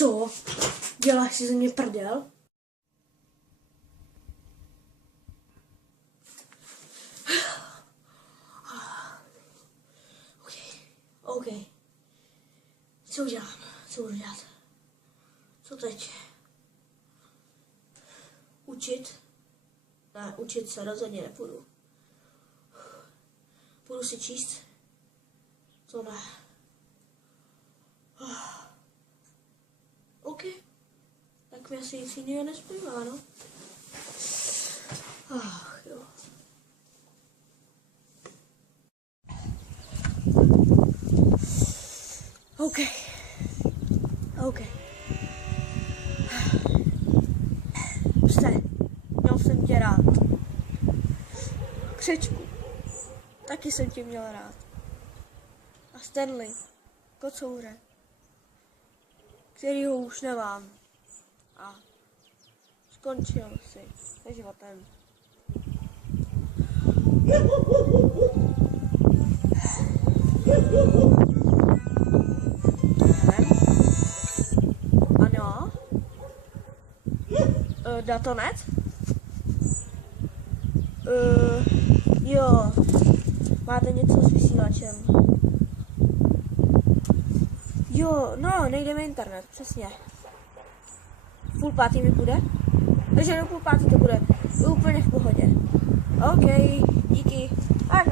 Co? Děláš si ze mě prdel? OK. Co udělám? Co budu dělat? Co teď? Učit? Ne, učit se rozhodně nepůjdu. Půjdu si číst? To ne. OK. Tak mi asi nic jiného nezbývá, no. Ach, jo. OK. Měl jsem tě rád. Křečku. Taky jsem tě měl rád. A Stanley. Kocoure. Kterýho už nemám. A skončil si se životem. Ano? Datonet? Jo. Máte něco s vysílačem? Jo, no, nejdeme internet, přesně. V 4:30 mi bude? Takže do 4:30 to bude úplně v pohodě. OK, díky. Tak.